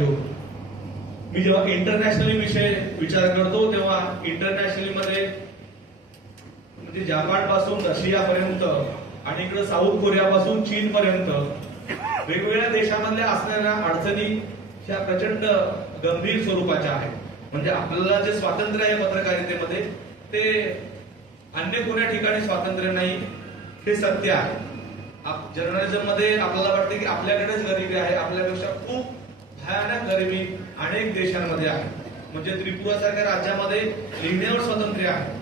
घेऊन मी जेव्हा इंटरनॅशनली विषय विचार करतो तेव्हा इंटरनॅशनली मध्ये म्हणजे जपान पासून रशिया पर्यंत आणि इकडे साऊथ कोरिया पासून चीन पर्यंत वेगवेगळ्या देशांमधल्या असलेल्या अडचणी ह्या प्रचंड गंभीर स्वरूपाच्या आहेत. म्हणजे आपल्याला जे स्वातंत्र्य आहे पत्रकारितेमध्ये ते अन्य कोण्या ठिकाणी स्वातंत्र्य नाही, हे सत्य आहे. जर्नलिझम मध्ये आपल्याला वाटते की आपल्याकडेच गरिबी आहे, आपल्यापेक्षा खूप भयानक गरिबी अनेक देशांमध्ये आहे. म्हणजे त्रिपुरा सारख्या राज्यामध्ये लिहिण्यावर स्वातंत्र्य आहे,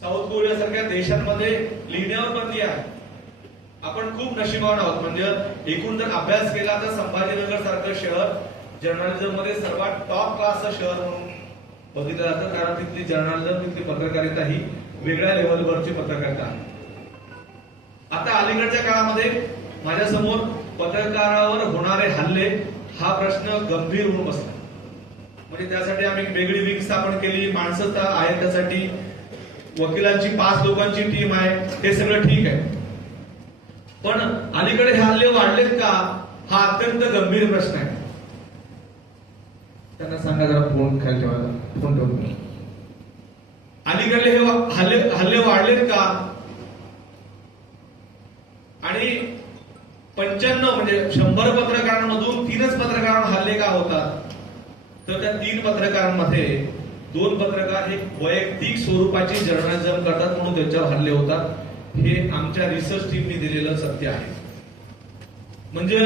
साऊथ कोरिया सारख्या देशांमध्ये लिहिण्यावर बंदी आहे. आपण खूप नशिबावान आहोत. म्हणजे एकूण जर अभ्यास केला तर संभाजीनगर सारखं शहर जर्नलिझम मध्ये सर्वात टॉप क्लासचं शहर म्हणून बघितलं जातं, कारण तिथली जर्नलिझम, तिथली पत्रकारिता ही वेगळ्या लेव्हलवरची पत्रकारिता आहे. आता अलीकडच्या काळामध्ये माझ्यासमोर पत्रकारावर होणारे हल्ले हा प्रश्न गंभीर होऊन बसला. म्हणजे त्यासाठी आम्ही वेगळी विंग स्थापन केली, माणसं आहे त्यासाठी, वकिलांची 5 लोकांची टीम आहे, हे सगळं ठीक आहे. पण अलीकडे हे हल्ले वाढलेत का, हा अत्यंत गंभीर प्रश्न आहे. त्यांना सांगा जरा फोन खाली ठेवायला, फोन ठेवून. अलीकडे हे हल्ले वाढलेत का, आणि 95 म्हणजे 100 पत्रकारांमधून 3च पत्रकारांवर हल्ले का होतात, तर त्या 3 पत्रकारांमध्ये 2 पत्रकार हे वैयक्तिक स्वरूपाची जर्नलिझम करतात म्हणून त्यांच्यावर हल्ले होतात. हे आमच्या रिसर्च टीमने दिलेलं सत्य आहे. म्हणजे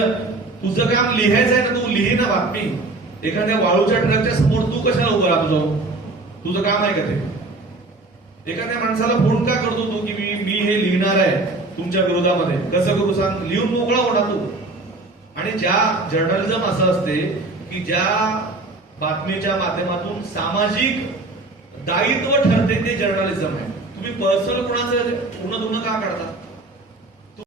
तुझं काम लिहायचं आहे ना, तू लिही ना बातमी. एखाद्या वाळूच्या ट्रकच्या समोर तू कशाला उभं राहतो जाऊन, तुझं काम आहे का ते? एखाद्या माणसाला फोन का करतो तू की मी हे लिहिणार आहे तुमच्या विरोधामध्ये, कसं करू सांग, लिहून मोकळा होणार तू. आणि ज्या जर्नलिझम असं असते की ज्या बातमीच्या माध्यमातून सामाजिक दायित्व ठरते ते जर्नलिझम आहे. तुम्ही पर्सनल कोणाचं पूर्ण का काढता?